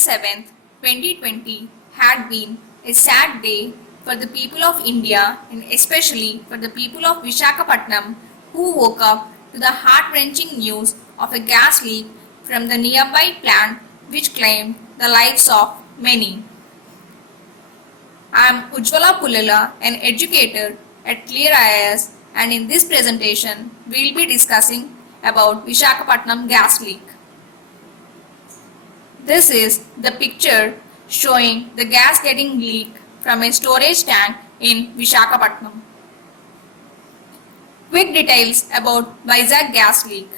7th, 2020 had been a sad day for the people of India and especially for the people of Visakhapatnam who woke up to the heart-wrenching news of a gas leak from the nearby plant which claimed the lives of many. I am Ujjwala Pullela, an educator at Clear IIS, and in this presentation we will be discussing about Visakhapatnam gas leak. This is the picture showing the gas getting leaked from a storage tank in Visakhapatnam. Quick details about Vizag gas leak.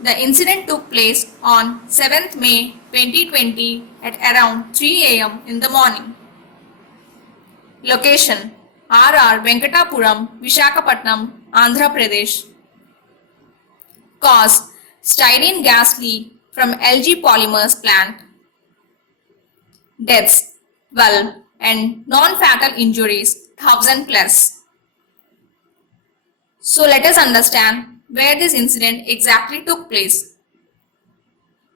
The incident took place on 7th May 2020 at around 3 am in the morning. Location: RR Venkatapuram, Visakhapatnam, Andhra Pradesh. Cause: styrene gas leak from LG Polymers plant. Deaths: 12 and non-fatal injuries 1000 plus. So let us understand where this incident exactly took place.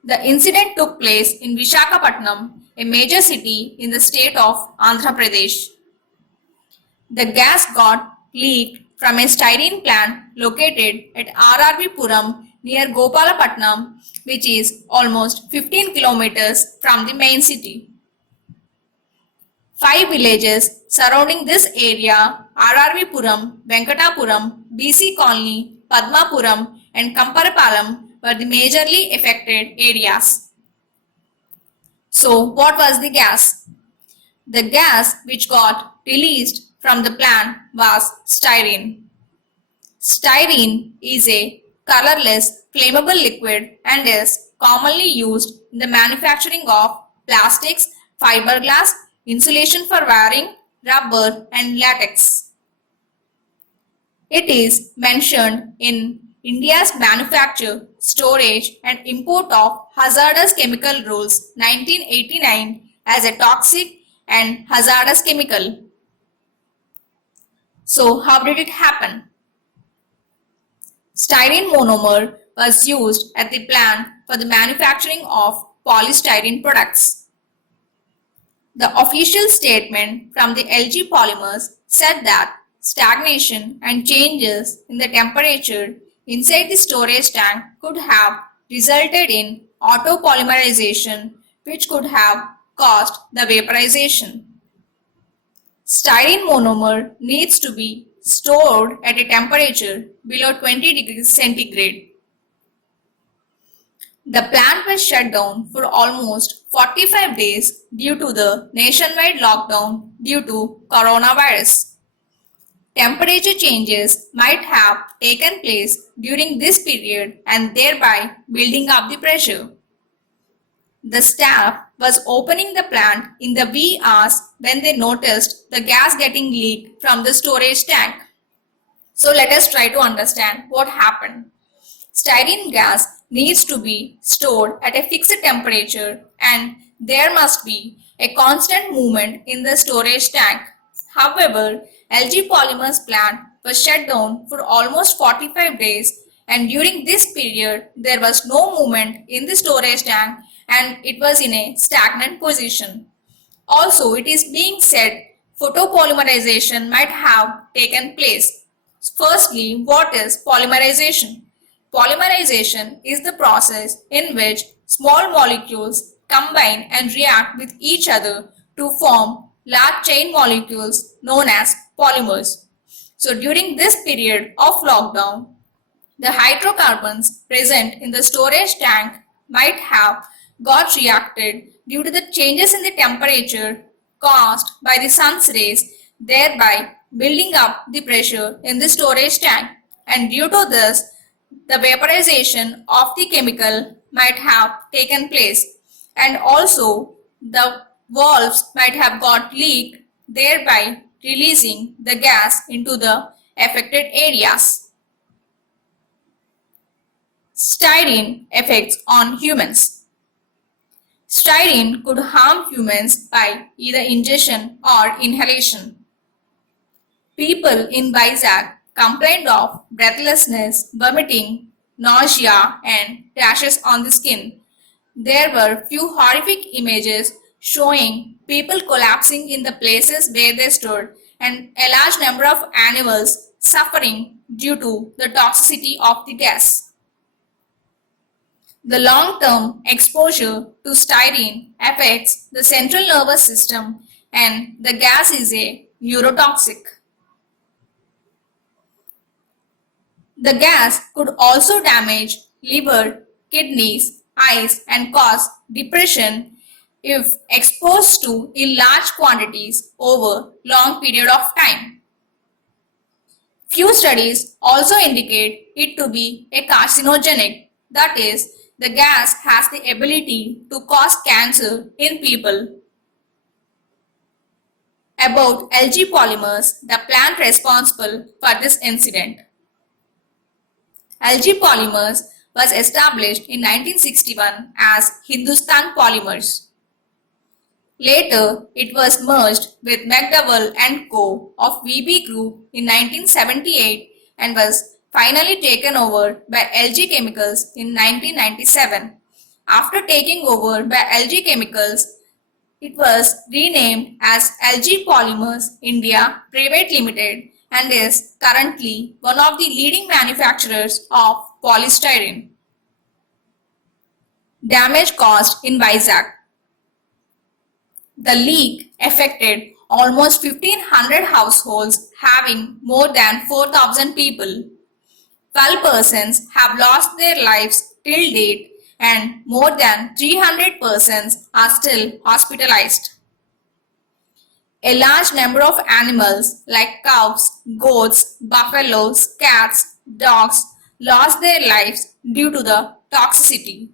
The incident took place in Visakhapatnam, a major city in the state of Andhra Pradesh. The gas got leaked from a styrene plant located at RRV Puram near Gopalapatnam, which is almost 15 kilometers from the main city. 5 villages surrounding this area, RRV Puram, Venkatapuram, BC Colony, Padmapuram and Kamparapalam, were the majorly affected areas. So what was the gas? The gas which got released from the plant was styrene. Styrene is a colorless, flammable liquid and is commonly used in the manufacturing of plastics, fiberglass, insulation for wiring, rubber and latex. It is mentioned in India's Manufacture, Storage and Import of Hazardous Chemical Rules 1989 as a toxic and hazardous chemical. So how did it happen? Styrene monomer was used at the plant for the manufacturing of polystyrene products. The official statement from the LG Polymers said that stagnation and changes in the temperature inside the storage tank could have resulted in autopolymerization, which could have caused the vaporization. Styrene monomer needs to be stored at a temperature below 20 degrees centigrade. The plant was shut down for almost 45 days due to the nationwide lockdown due to coronavirus. Temperature changes might have taken place during this period and thereby building up the pressure. The staff was opening the plant in the wee hours when they noticed the gas getting leaked from the storage tank. So let us try to understand what happened. Styrene gas needs to be stored at a fixed temperature and there must be a constant movement in the storage tank. However, LG Polymers plant was shut down for almost 45 days and during this period there was no movement in the storage tank and it was in a stagnant position. Also, it is being said photopolymerization might have taken place. Firstly, what is polymerization? Polymerization is the process in which small molecules combine and react with each other to form large chain molecules known as polymers. So during this period of lockdown, the hydrocarbons present in the storage tank might have got reacted due to the changes in the temperature caused by the sun's rays, thereby building up the pressure in the storage tank, and due to this the vaporization of the chemical might have taken place and also the valves might have got leaked, thereby releasing the gas into the affected areas. Styrene effects on humans. Styrene could harm humans by either ingestion or inhalation. People in Vizag complained of breathlessness, vomiting, nausea and rashes on the skin. There were few horrific images showing people collapsing in the places where they stood and a large number of animals suffering due to the toxicity of the gas. The long-term exposure to styrene affects the central nervous system and the gas is a neurotoxic. The gas could also damage liver, kidneys, eyes and cause depression if exposed to in large quantities over long period of time. Few studies also indicate it to be a carcinogenic, that is, the gas has the ability to cause cancer in people. About algae polymers, the plant responsible for this incident. Algae Polymers was established in 1961 as Hindustan Polymers. Later, it was merged with McDowell and Co. of VB Group in 1978 and was finally taken over by LG Chemicals in 1997. After taking over by LG Chemicals, it was renamed as LG Polymers India Private Limited and is currently one of the leading manufacturers of polystyrene. Damage caused in Vizag. The leak affected almost 1,500 households having more than 4,000 people. 12 persons have lost their lives till date and more than 300 persons are still hospitalized. A large number of animals like cows, goats, buffaloes, cats, dogs lost their lives due to the toxicity.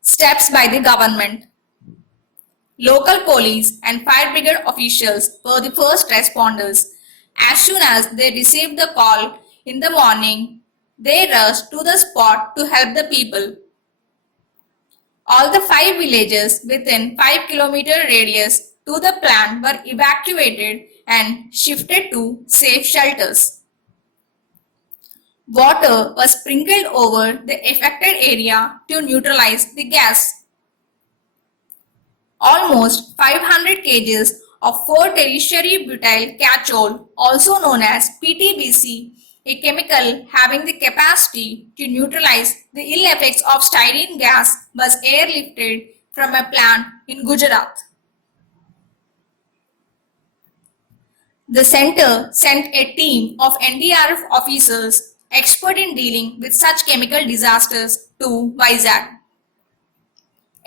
Steps by the government. Local police and fire brigade officials were the first responders. As soon as they received the call in the morning, they rushed to the spot to help the people. All the 5 villages within 5-kilometer radius to the plant were evacuated and shifted to safe shelters. Water was sprinkled over the affected area to neutralize the gas. Almost 500 kg of 4-tertiary butyl catechol, also known as PTBC, a chemical having the capacity to neutralize the ill effects of styrene gas, was airlifted from a plant in Gujarat. The center sent a team of NDRF officers expert in dealing with such chemical disasters to Vizag.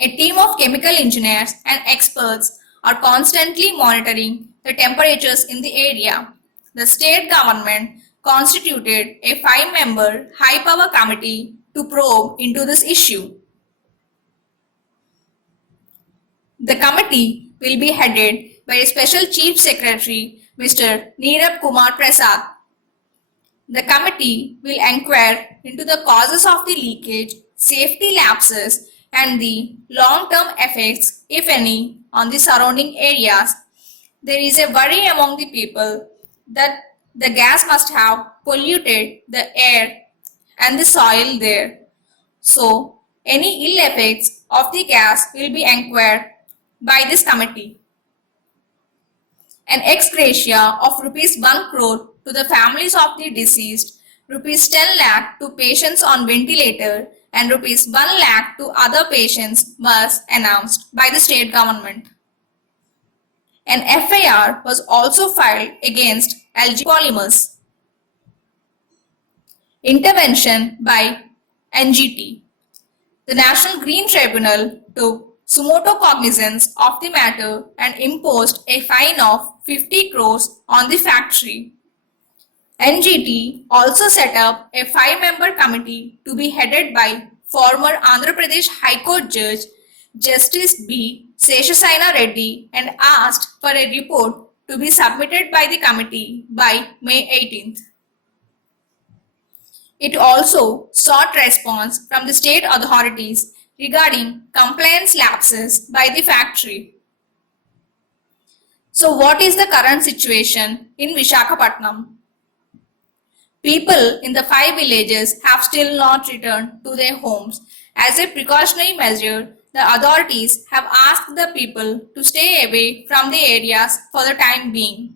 A team of chemical engineers and experts are constantly monitoring the temperatures in the area. The state government constituted a 5-member high-power committee to probe into this issue. The committee will be headed by a special chief secretary, Mr. Neerab Kumar Prasad. The committee will inquire into the causes of the leakage, safety lapses, and the long-term effects, if any, on the surrounding areas. There is a worry among the people that the gas must have polluted the air and the soil there. So, any ill effects of the gas will be inquired by this committee. An ex gratia of rupees 1 crore to the families of the deceased, rupees 10 lakh to patients on ventilator, and rupees 1 lakh to other patients was announced by the state government. An FIR was also filed against LG Polymers. Intervention by NGT. The National Green Tribunal took sumoto cognizance of the matter and imposed a fine of 50 crores on the factory. NGT also set up a 5-member committee to be headed by former Andhra Pradesh High Court Judge Justice B. Seshasaina Reddy and asked for a report to be submitted by the committee by May 18th. It also sought response from the state authorities regarding compliance lapses by the factory. So what is the current situation in Visakhapatnam? People in the 5 villages have still not returned to their homes As a precautionary measure, the authorities have asked the people to stay away from the areas for the time being.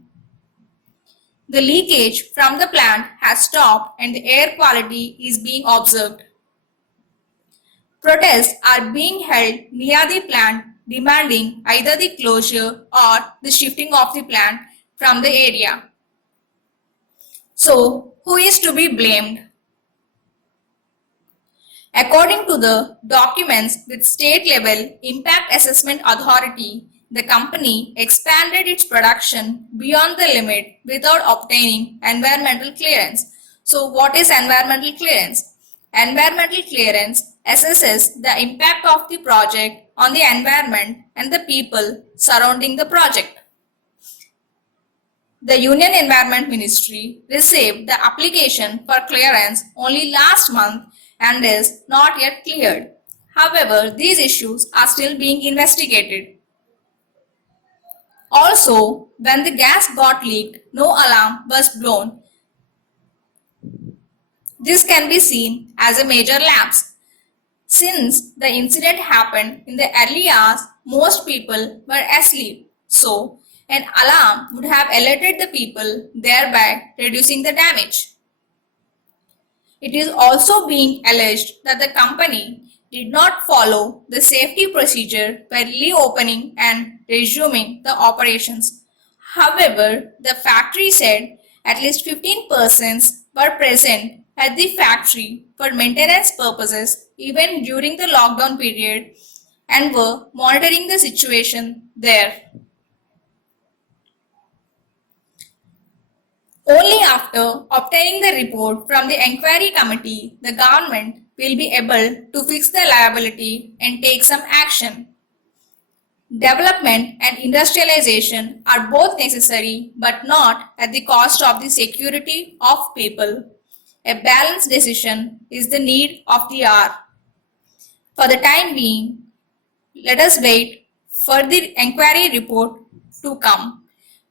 The leakage from the plant has stopped and the air quality is being observed. Protests are being held near the plant demanding either the closure or the shifting of the plant from the area. So, who is to be blamed? According to the documents with state level impact assessment authority, the company expanded its production beyond the limit without obtaining environmental clearance. So what is environmental clearance? Environmental clearance assesses the impact of the project on the environment and the people surrounding the project. The Union Environment Ministry received the application for clearance only last month and is not yet cleared. However, these issues are still being investigated. Also, when the gas got leaked, no alarm was blown. This can be seen as a major lapse. Since the incident happened in the early hours, most people were asleep. So, an alarm would have alerted the people, thereby reducing the damage. It is also being alleged that the company did not follow the safety procedure by reopening and resuming the operations. However, the factory said at least 15 persons were present at the factory for maintenance purposes even during the lockdown period and were monitoring the situation there. Only after obtaining the report from the inquiry committee, the government will be able to fix the liability and take some action. Development and industrialization are both necessary but not at the cost of the security of people. A balanced decision is the need of the hour. For the time being, let us wait for the inquiry report to come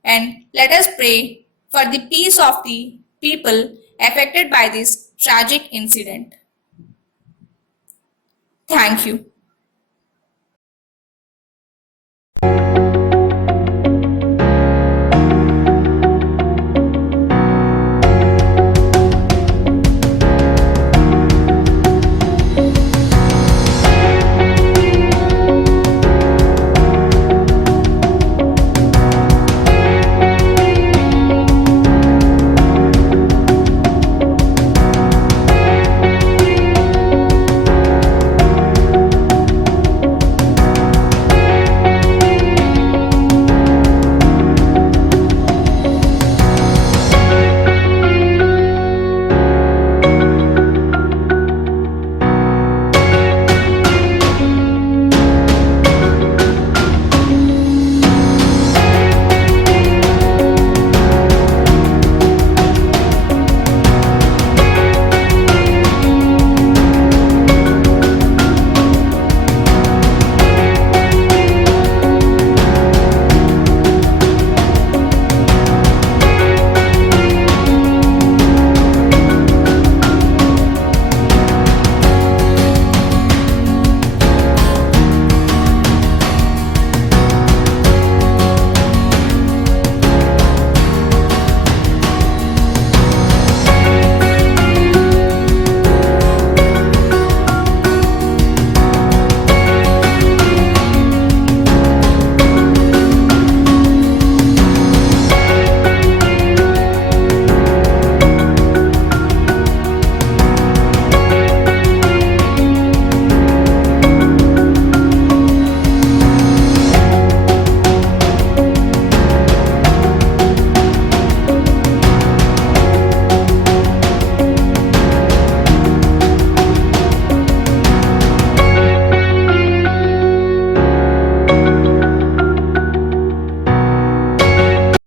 and let us pray for the peace of the people affected by this tragic incident. Thank you.